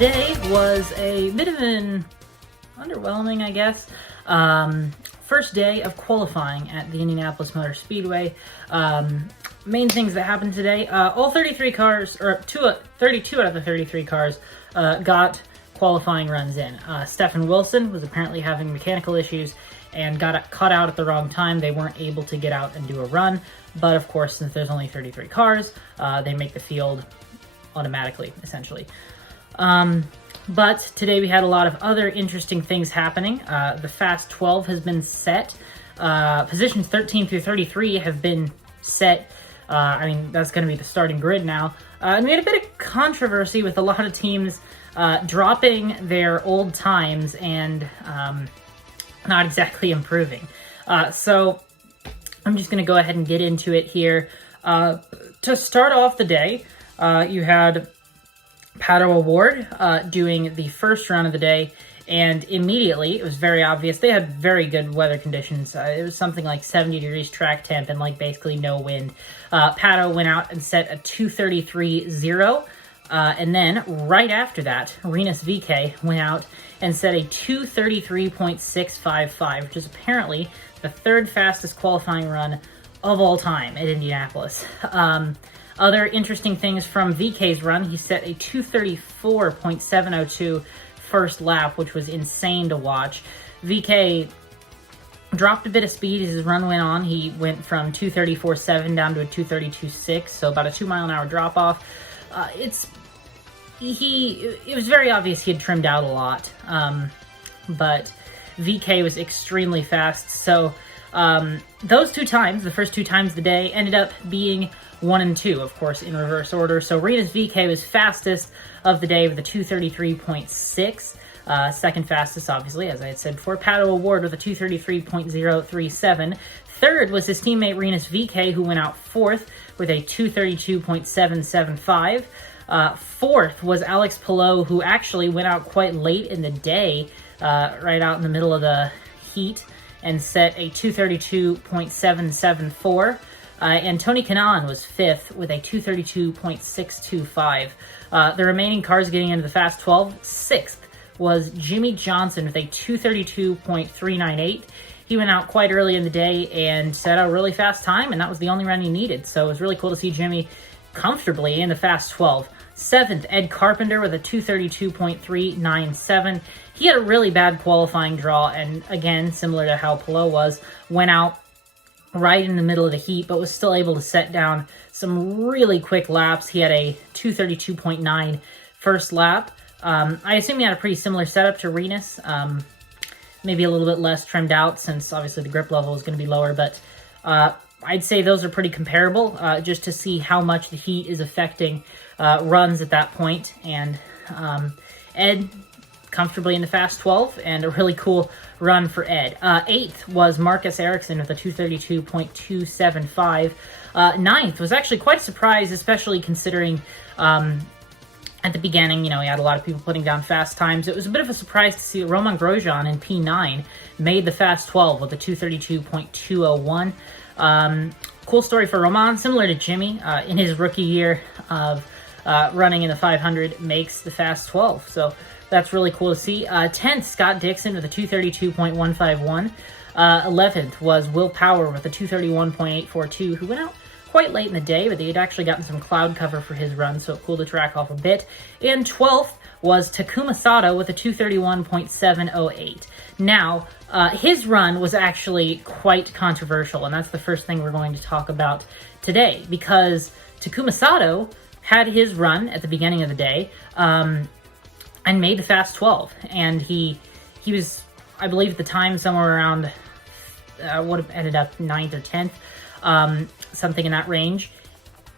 today was a bit of an underwhelming, I guess, first day of qualifying at the Indianapolis Motor Speedway. Main things that happened today, all 33 cars, or 32 out of the 33 cars, got qualifying runs in. Stefan Wilson was apparently having mechanical issues and got caught out at the wrong time. They weren't able to get out and do a run, but of course, since there's only 33 cars, they make the field automatically, essentially. But today we had a lot of other interesting things happening. The Fast 12 has been set. Positions 13 through 33 have been set. I mean, that's going to be the starting grid now. And we had a bit of controversy with a lot of teams dropping their old times and not exactly improving. So I'm just going to go ahead and get into it here. To start off the day, you had Pato Award doing the first run of the day, and immediately it was very obvious they had very good weather conditions. It was something like 70 degrees track temp and like basically no wind. Pato went out and set a 2:33.0, and then right after that, Rinus VeeKay went out and set a 2:33.655, which is apparently the third fastest qualifying run of all time at Indianapolis. Other interesting things from VeeKay's run, he set a 2:34.702 first lap, which was insane to watch. VeeKay dropped a bit of speed as his run went on. He went from 2:34.7 down to a 2:32.6, so about a 2-mile-an-hour drop off. It was very obvious he had trimmed out a lot, but VeeKay was extremely fast. So those two times, the first two times of the day, ended up being 1 and 2, of course, in reverse order. So Rinus VeeKay was fastest of the day with a 2:33.6. Second fastest, obviously, as I had said before, Pato Award with a 2:33.037. Third was his teammate Rinus VeeKay, who went out fourth with a 2:32.775. Fourth was Alex Palou, who actually went out quite late in the day, right out in the middle of the heat, and set a 2:32.774. And Tony Kanaan was fifth with a 2:32.625. The remaining cars getting into the Fast 12, sixth was Jimmy Johnson with a 2:32.398. He went out quite early in the day and set a really fast time, and that was the only run he needed. So it was really cool to see Jimmy comfortably in the Fast 12. Seventh, Ed Carpenter with a 2:32.397. He had a really bad qualifying draw, and again, similar to how Palou was, went out right in the middle of the heat, but was still able to set down some really quick laps. He had a 2:32.9 first lap. I assume he had a pretty similar setup to Rinus, maybe a little bit less trimmed out since obviously the grip level is going to be lower, but I'd say those are pretty comparable, just to see how much the heat is affecting runs at that point. And Ed comfortably in the Fast 12, and a really cool run for Ed. Eighth was Marcus Ericsson with a 2:32.275. Ninth was actually quite a surprise, especially considering at the beginning, you know, he had a lot of people putting down fast times. It was a bit of a surprise to see Roman Grosjean in P9 made the Fast 12 with a 2:32.201. Cool story for Roman, similar to Jimmy, in his rookie year of running in the 500, makes the Fast 12. So that's really cool to see. 10th, Scott Dixon with a 2:32.151. 11th was Will Power with a 2:31.842, who went out quite late in the day, but they had actually gotten some cloud cover for his run, so it cooled the track off a bit. And 12th was Takuma Sato with a 2:31.708. Now, his run was actually quite controversial, and that's the first thing we're going to talk about today, because Takuma Sato had his run at the beginning of the day, and made the Fast 12, and he was, I believe at the time, somewhere around, would have ended up 9th or 10th, something in that range.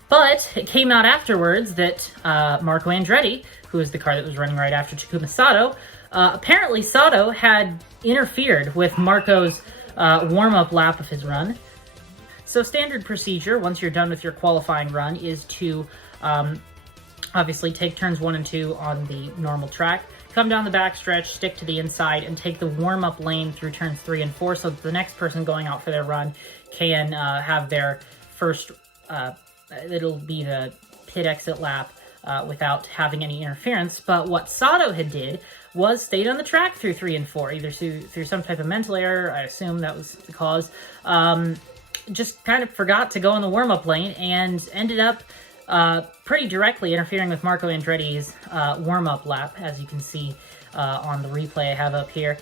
But it came out afterwards that Marco Andretti, who was the car that was running right after Takuma Sato, apparently Sato had interfered with Marco's warm-up lap of his run. So standard procedure, once you're done with your qualifying run, is to obviously take turns 1 and 2 on the normal track, come down the backstretch, stick to the inside, and take the warm-up lane through turns 3 and 4 so that the next person going out for their run can have their first, it'll be the pit exit lap without having any interference. But what Sato had did was stayed on the track through 3 and 4, either through some type of mental error. I assume that was the cause. Just kind of forgot to go in the warm-up lane and ended up pretty directly interfering with Marco Andretti's warm-up lap, as you can see on the replay I have up here.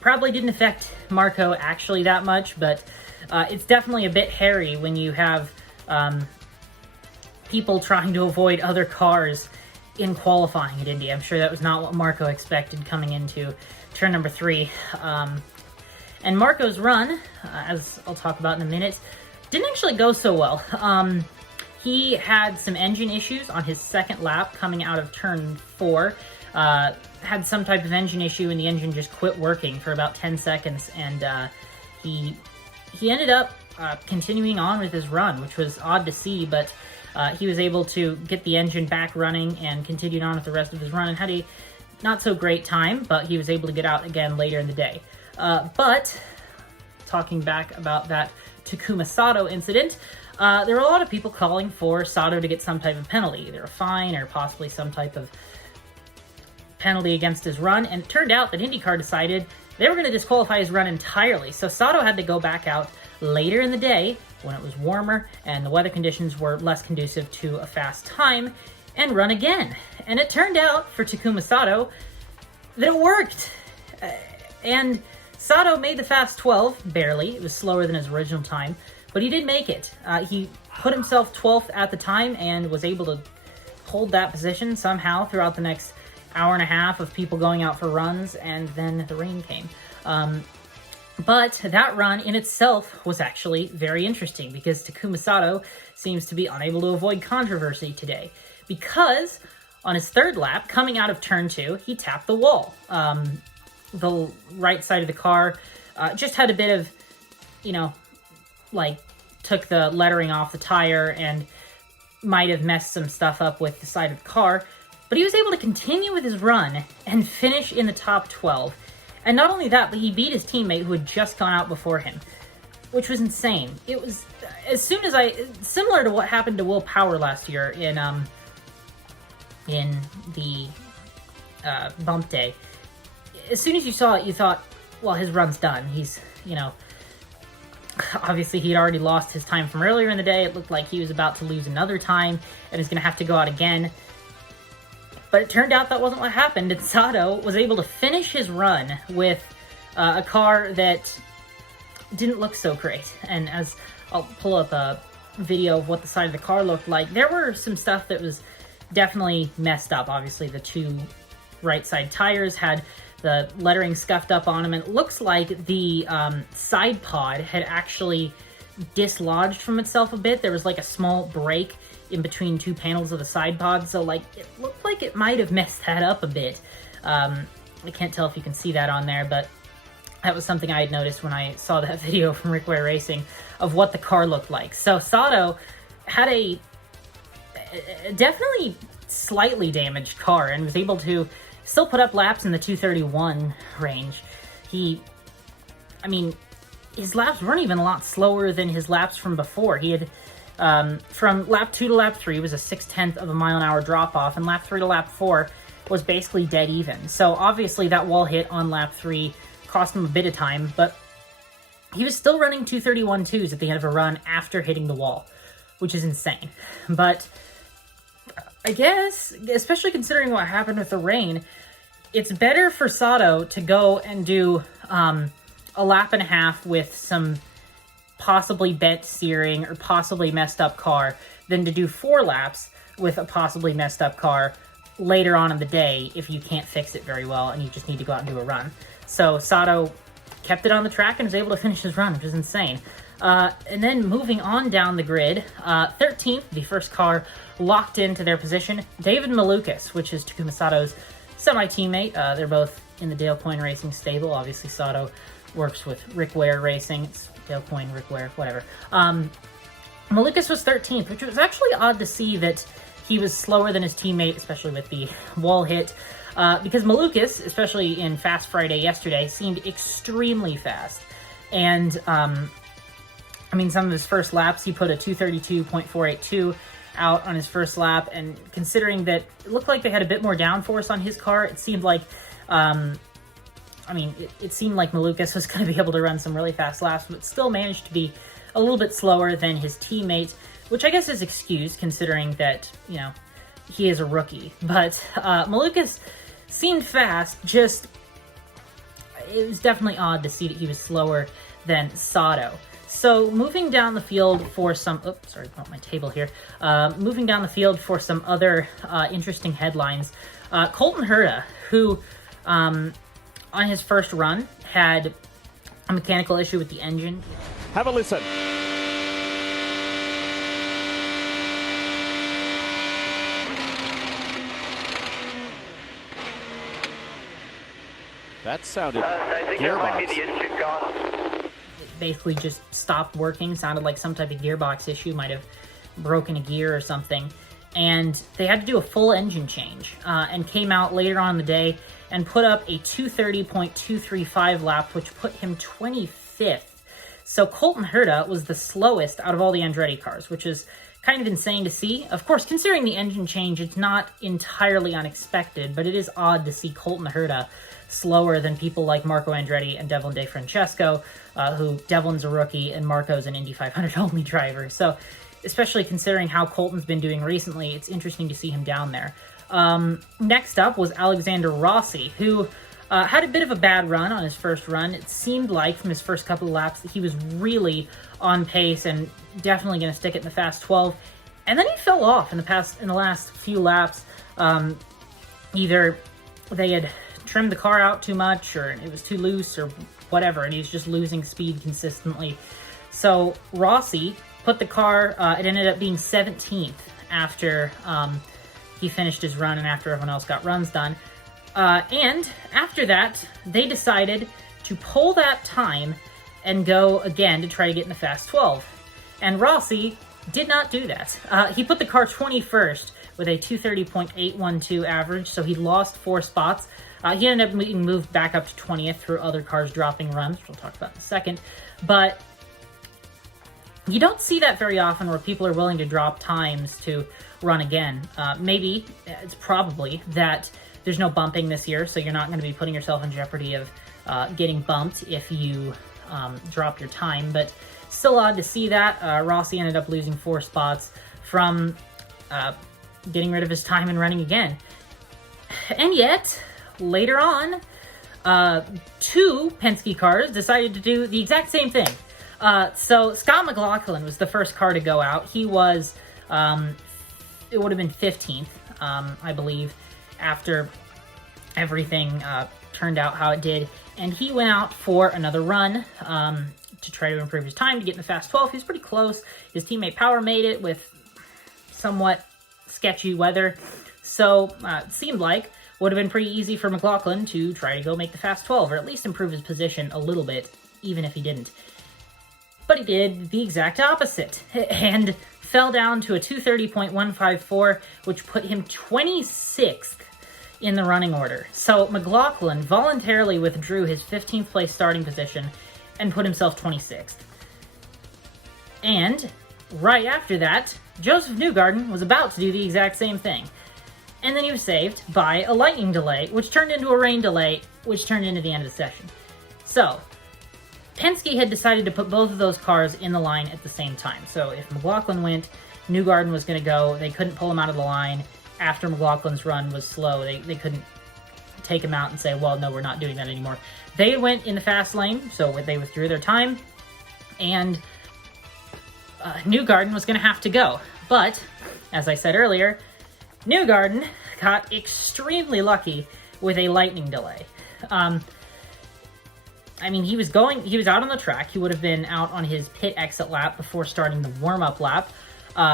Probably didn't affect Marco actually that much, but it's definitely a bit hairy when you have people trying to avoid other cars in qualifying at Indy. I'm sure that was not what Marco expected coming into turn number 3. And Marco's run, as I'll talk about in a minute, didn't actually go so well. He had some engine issues on his second lap coming out of turn 4. Had some type of engine issue, and the engine just quit working for about 10 seconds, and he ended up continuing on with his run, which was odd to see, but he was able to get the engine back running and continued on with the rest of his run, and had a not-so-great time, but he was able to get out again later in the day. But, talking back about that Takuma Sato incident, there were a lot of people calling for Sato to get some type of penalty, either a fine or possibly some type of penalty against his run, and it turned out that IndyCar decided they were going to disqualify his run entirely. So Sato had to go back out later in the day when it was warmer and the weather conditions were less conducive to a fast time and run again. And it turned out for Takuma Sato that it worked. And Sato made the fast 12, barely. It was slower than his original time, but he did make it. He put himself 12th at the time and was able to hold that position somehow throughout the next hour and a half of people going out for runs, and then the rain came. But that run in itself was actually very interesting, because Takuma Sato seems to be unable to avoid controversy today, because on his third lap, coming out of turn 2, he tapped the wall. The right side of the car just had a bit of, took the lettering off the tire and might have messed some stuff up with the side of the car. But he was able to continue with his run and finish in the top 12. And not only that, but he beat his teammate who had just gone out before him, which was insane. It was, similar to what happened to Will Power last year in the bump day. As soon as you saw it, you thought, well, his run's done. He's, obviously he'd already lost his time from earlier in the day. It looked like he was about to lose another time and is going to have to go out again. But it turned out that wasn't what happened, and Sato was able to finish his run with a car that didn't look so great. And as I'll pull up a video of what the side of the car looked like, there were some stuff that was definitely messed up. Obviously, the 2 right side tires had the lettering scuffed up on them, and it looks like the side pod had actually dislodged from itself a bit. There was like a small break in between 2 panels of the side pod, so it looked like it might have messed that up a bit. I can't tell if you can see that on there, but that was something I had noticed when I saw that video from Rick Ware Racing of what the car looked like. So Sato had a definitely slightly damaged car and was able to still put up laps in the 231 range. His laps weren't even a lot slower than his laps from before. He had, from lap 2 to lap 3 was a 0.6 of a mile an hour drop off, and lap 3 to lap 4 was basically dead even. So obviously that wall hit on lap 3 cost him a bit of time, but he was still running 231.2s at the end of a run after hitting the wall, which is insane. But I guess, especially considering what happened with the rain, it's better for Sato to go and do a lap and a half with some possibly bent steering or possibly messed up car than to do 4 laps with a possibly messed up car later on in the day if you can't fix it very well and you just need to go out and do a run. So Sato kept it on the track and was able to finish his run, which is insane. And then moving on down the grid, 13th, the first car locked into their position, David Malukas, which is Takuma Sato's semi-teammate. They're both in the Dale Coyne Racing stable. Obviously, Sato works with Rick Ware Racing. It's Dale Coyne, Rick Ware, whatever. Malukas was 13th, which was actually odd to see that he was slower than his teammate, especially with the wall hit. Because Malukas, especially in Fast Friday yesterday, seemed extremely fast. And, some of his first laps, he put a 232.482 out on his first lap, and considering that it looked like they had a bit more downforce on his car, it seemed like, it seemed like Malukas was going to be able to run some really fast laps, but still managed to be a little bit slower than his teammates, which I guess is excused considering that, he is a rookie. But Malukas seemed fast, just it was definitely odd to see that he was slower than Sato. So moving down the field for some, sorry about my table here. Moving down the field for some other interesting headlines. Colton Herta, who on his first run had a mechanical issue with the engine. Have a listen. That sounded I think that might be the engine gone. It basically just stopped working. Sounded like some type of gearbox issue, might have broken a gear or something. And they had to do a full engine change, and came out later on in the day and put up a 2:30.235 lap, which put him 25th. So Colton Herta was the slowest out of all the Andretti cars, which is kind of insane to see. Of course, considering the engine change, it's not entirely unexpected, but it is odd to see Colton Herta slower than people like Marco Andretti and Devlin DeFrancesco, who Devlin's a rookie and Marco's an Indy 500 only driver. So especially considering how Colton's been doing recently, it's interesting to see him down there. Next up was Alexander Rossi, who had a bit of a bad run on his first run. It seemed like from his first couple of laps that he was really on pace and definitely going to stick it in the fast 12. And then he fell off in the last few laps. Either they had trimmed the car out too much, or it was too loose, or whatever, and he was just losing speed consistently. So Rossi put the car, it ended up being 17th after he finished his run and after everyone else got runs done. And after that, they decided to pull that time and go again to try to get in the fast 12. And Rossi did not do that. He put the car 21st with a 2:30.812 average, so he lost 4 spots. He ended up being moved back up to 20th through other cars dropping runs, which we'll talk about in a second. But you don't see that very often where people are willing to drop times to run again. Maybe, it's probably, that there's no bumping this year, so you're not going to be putting yourself in jeopardy of getting bumped if you drop your time. But still odd to see that. Rossi ended up losing 4 spots from getting rid of his time and running again. And yet, later on, 2 Penske cars decided to do the exact same thing. So Scott McLaughlin was the first car to go out. He was, it would have been 15th, I believe, after everything turned out how it did. And he went out for another run to try to improve his time to get in the fast 12. He was pretty close. His teammate Power made it with somewhat sketchy weather. So it seemed like would have been pretty easy for McLaughlin to try to go make the fast 12, or at least improve his position a little bit, even if he didn't. But he did the exact opposite, and fell down to a 2:30.154, which put him 26th in the running order. So McLaughlin voluntarily withdrew his 15th place starting position and put himself 26th. And right after that, Joseph Newgarden was about to do the exact same thing. And then he was saved by a lightning delay, which turned into a rain delay, which turned into the end of the session. So Penske had decided to put both of those cars in the line at the same time. So if McLaughlin went, Newgarden was going to go. They couldn't pull him out of the line after McLaughlin's run was slow. They couldn't take him out and say, well, no, we're not doing that anymore. They went in the fast lane, so they withdrew their time, and Newgarden was going to have to go. But, as I said earlier, Newgarden got extremely lucky with a lightning delay. I mean, he was out on the track. He would have been out on his pit exit lap before starting the warm-up lap.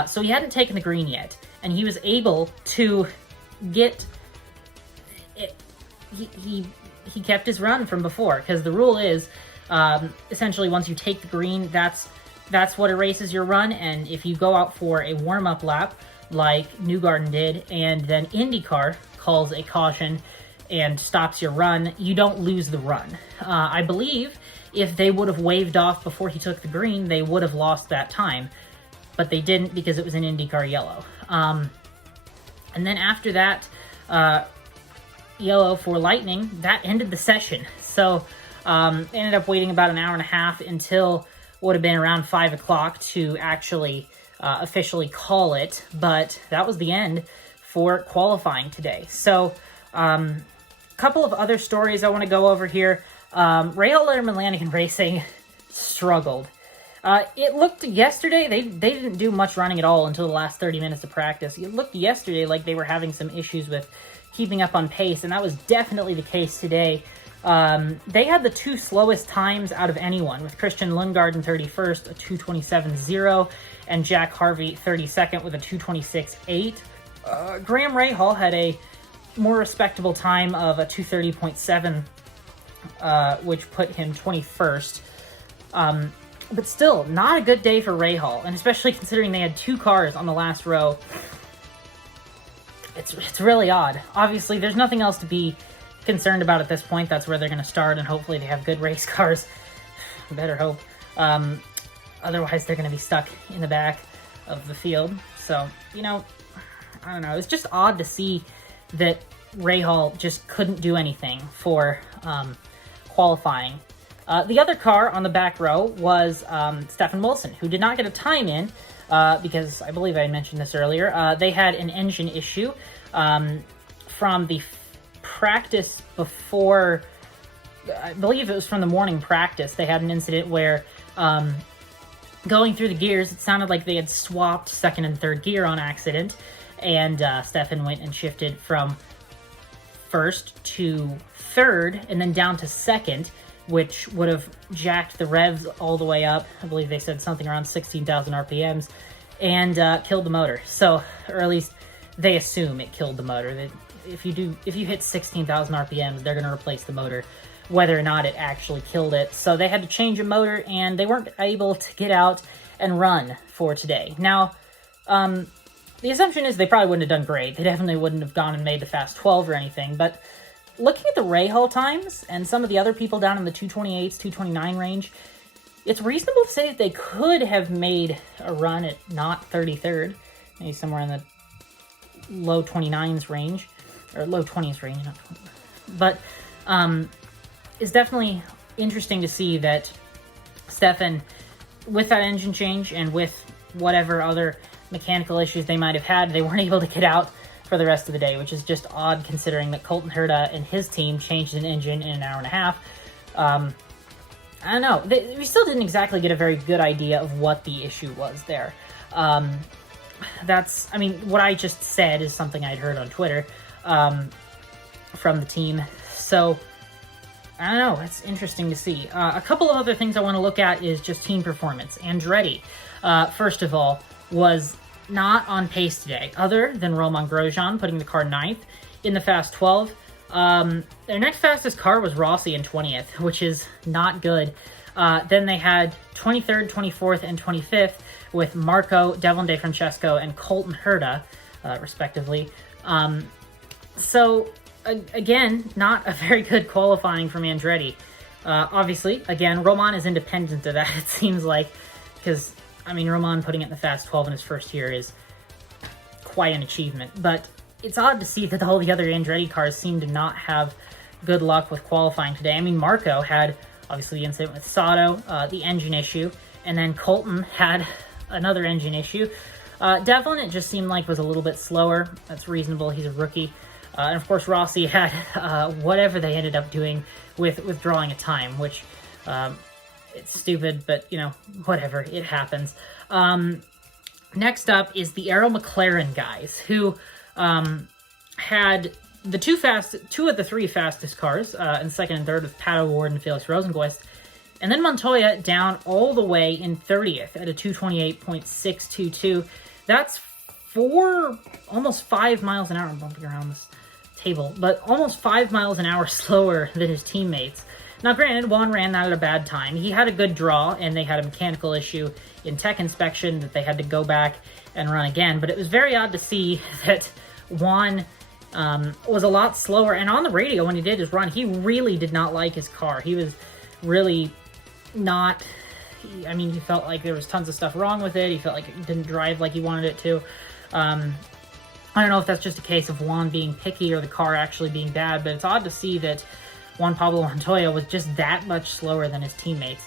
So he hadn't taken the green yet. And he was able to get it. He kept his run from before, because the rule is, essentially, once you take the green, that's what erases your run. And if you go out for a warm-up lap, like Newgarden did, and then IndyCar calls a caution and stops your run, you don't lose the run. I believe if they would have waved off before he took the green, they would have lost that time. but they didn't because it was an IndyCar yellow. And then after that, yellow for lightning, that ended the session. So they ended up waiting about an hour and a half until would have been around 5 o'clock to actually officially call it, but that was the end for qualifying today. So a couple of other stories I want to go over here. Rahal Letterman Lanigan Racing struggled. It looked yesterday, they didn't do much running at all until the last 30 minutes of practice. It looked yesterday like they were having some issues with keeping up on pace, and that was definitely the case today. They had the 2 slowest times out of anyone, with Christian Lundgaard in 31st, a 2:27.0, and Jack Harvey 32nd with a 2:26.8. Graham Rahal had a more respectable time of a 2:30.7, which put him 21st. But still, not a good day for Rahal, and especially considering they had 2 cars on the last row. It's really odd. Obviously, there's nothing else to be concerned about at this point. That's where they're going to start, and hopefully they have good race cars. Better hope. Otherwise, they're going to be stuck in the back of the field. So, I don't know. It's just odd to see that Rahal just couldn't do anything for qualifying. The other car on the back row was Stefan Wilson, who did not get a time in because I believe I mentioned this earlier. They had an engine issue from the practice before. I believe it was from the morning practice. They had an incident where going through the gears, it sounded like they had swapped second and third gear on accident, and Stefan went and shifted from first to third and then down to second, which would have jacked the revs all the way up. I believe they said something around 16,000 RPMs, and killed the motor. So, or at least they assume it killed the motor. That if you hit 16,000 RPMs, they're going to replace the motor, whether or not it actually killed it. So they had to change a motor, and they weren't able to get out and run for today. Now, the assumption is they probably wouldn't have done great. They definitely wouldn't have gone and made the Fast 12 or anything, but looking at the Rahal times and some of the other people down in the 228s, 229 range, it's reasonable to say that they could have made a run at not 33rd, maybe somewhere in the low 29s range, or low 20s range, not 20. But it's definitely interesting to see that Stefan, with that engine change and with whatever other mechanical issues they might have had, they weren't able to get out for the rest of the day, which is just odd considering that Colton Herta and his team changed an engine in an hour and a half. I don't know. We still didn't exactly get a very good idea of what the issue was there. What I just said is something I'd heard on Twitter from the team. So, I don't know. It's interesting to see. A couple of other things I want to look at is just team performance. Andretti, first of all, was not on pace today, other than Romain Grosjean putting the car 9th in the Fast 12. Their next fastest car was Rossi in 20th, which is not good. Then they had 23rd, 24th, and 25th with Marco, Devlin DeFrancesco, and Colton Herta, respectively. Again, not a very good qualifying from Andretti. Obviously, again, Romain is independent of that, it seems like, because Romain putting it in the Fast 12 in his first year is quite an achievement. But it's odd to see that all the other Andretti cars seem to not have good luck with qualifying today. Marco had, obviously, the incident with Sato, the engine issue, and then Colton had another engine issue. Devlin, it just seemed like was a little bit slower. That's reasonable. He's a rookie. And, of course, Rossi had whatever they ended up doing with withdrawing a time, which... it's stupid, but, whatever. It happens. Next up is the Arrow McLaren guys, who had the two of the 3 fastest cars in second and third with Pato Ward and Felix Rosenquist. And then Montoya down all the way in 30th at a 228.622. That's almost 5 miles an hour. I'm bumping around this table, but almost 5 miles an hour slower than his teammates. Now, granted, Juan ran that at a bad time. He had a good draw, and they had a mechanical issue in tech inspection that they had to go back and run again. But it was very odd to see that Juan was a lot slower. And on the radio, when he did his run, he really did not like his car. He was really not I mean, he felt like there was tons of stuff wrong with it. He felt like it didn't drive like he wanted it to. I don't know if that's just a case of Juan being picky or the car actually being bad, but it's odd to see that Juan Pablo Montoya was just that much slower than his teammates.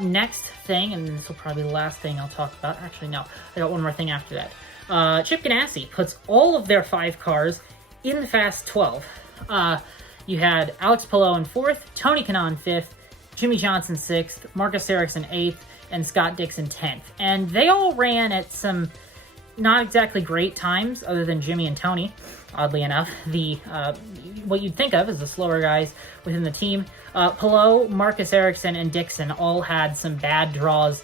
Next thing, and this will probably be the last thing I'll talk about. Actually, no, I got one more thing after that. Chip Ganassi puts all of their 5 cars in the Fast 12. You had Alex Palou in 4th, Tony Kanaan 5th, Jimmy Johnson 6th, Marcus Ericsson 8th, and Scott Dixon 10th. And they all ran at some not exactly great times, other than Jimmy and Tony, oddly enough. What you'd think of as the slower guys within the team. Palou, Marcus Ericsson, and Dixon all had some bad draws.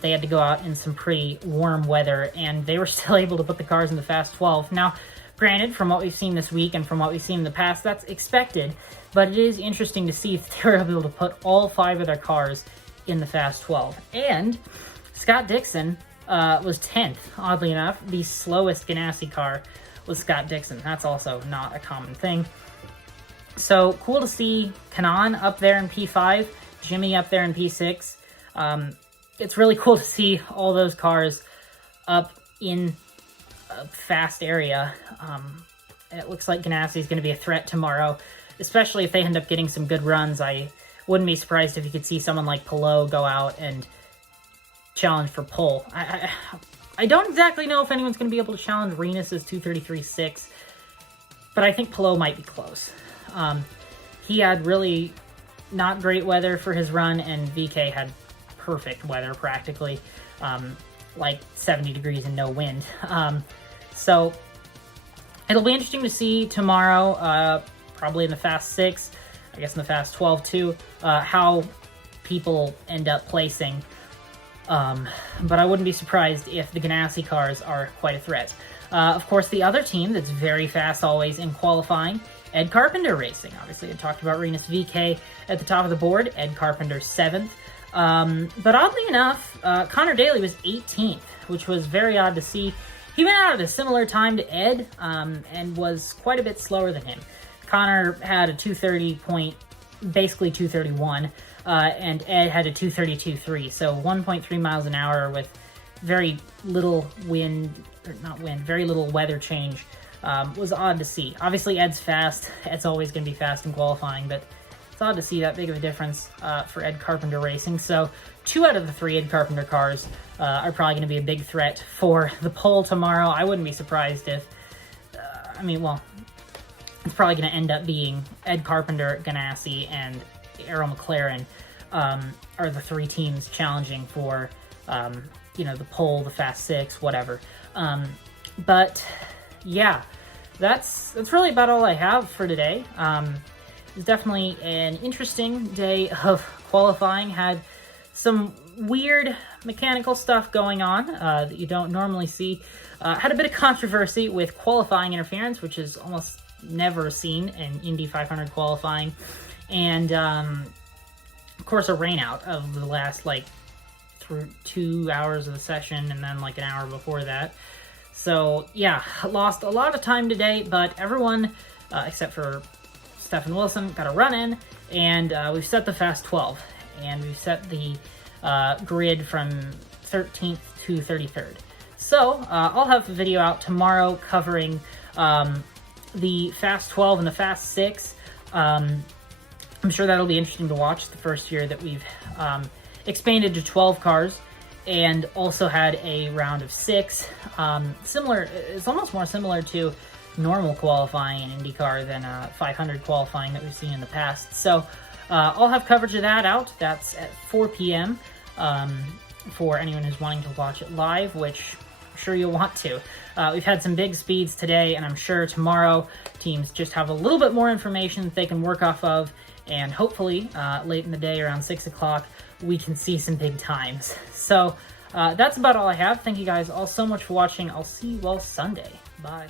They had to go out in some pretty warm weather, and they were still able to put the cars in the Fast 12. Now, granted, from what we've seen this week and from what we've seen in the past, that's expected, but it is interesting to see if they were able to put all 5 of their cars in the Fast 12. And Scott Dixon was 10th, oddly enough. The slowest Ganassi car was Scott Dixon. That's also not a common thing. So, cool to see Kanaan up there in P5, Jimmy up there in P6. It's really cool to see all those cars up in a fast area. It looks like Ganassi is going to be a threat tomorrow, especially if they end up getting some good runs. I wouldn't be surprised if you could see someone like Palou go out and challenge for pole. I don't exactly know if anyone's going to be able to challenge Rinus's 233.6, but I think Palou might be close. He had really not great weather for his run, and VeeKay had perfect weather practically, like 70 degrees and no wind. So it'll be interesting to see tomorrow, probably in the Fast 6, I guess in the Fast 12 too, how people end up placing. But I wouldn't be surprised if the Ganassi cars are quite a threat. Of course, the other team that's very fast always in qualifying, Ed Carpenter Racing. Obviously, I talked about Rinus VeeKay at the top of the board. Ed Carpenter 7th. But oddly enough, Connor Daly was 18th, which was very odd to see. He went out at a similar time to Ed, and was quite a bit slower than him. Connor had a 230 basically 231, and Ed had a 232.3, so 1.3 miles an hour with very little very little weather change. Was odd to see. Obviously, Ed's fast. Ed's always going to be fast in qualifying, but it's odd to see that big of a difference for Ed Carpenter Racing. So 2 out of the 3 Ed Carpenter cars are probably going to be a big threat for the pole tomorrow. I wouldn't be surprised if, it's probably going to end up being Ed Carpenter, Ganassi, and Arrow McLaren are the 3 teams challenging for, the pole, the Fast 6, whatever. But yeah, that's really about all I have for today. It was definitely an interesting day of qualifying. Had some weird mechanical stuff going on that you don't normally see. Had a bit of controversy with qualifying interference, which is almost never seen in Indy 500 qualifying. And, of course, a rainout of the last, through 2 hours of the session and then, an hour before that. So, yeah, lost a lot of time today, but everyone, except for Stefan Wilson, got a run-in, and we've set the Fast 12, and we've set the grid from 13th to 33rd. So, I'll have a video out tomorrow covering the Fast 12 and the Fast 6. I'm sure that'll be interesting to watch. The first year that we've expanded to 12 cars, and also had a round of 6. It's almost more similar to normal qualifying in IndyCar than 500 qualifying that we've seen in the past. So I'll have coverage of that out. That's at 4 p.m. For anyone who's wanting to watch it live, which I'm sure you'll want to. We've had some big speeds today, and I'm sure tomorrow teams just have a little bit more information that they can work off of, and hopefully late in the day around 6 o'clock we can see some big times. So that's about all I have. Thank you guys all so much for watching. I'll see you all Sunday. Bye.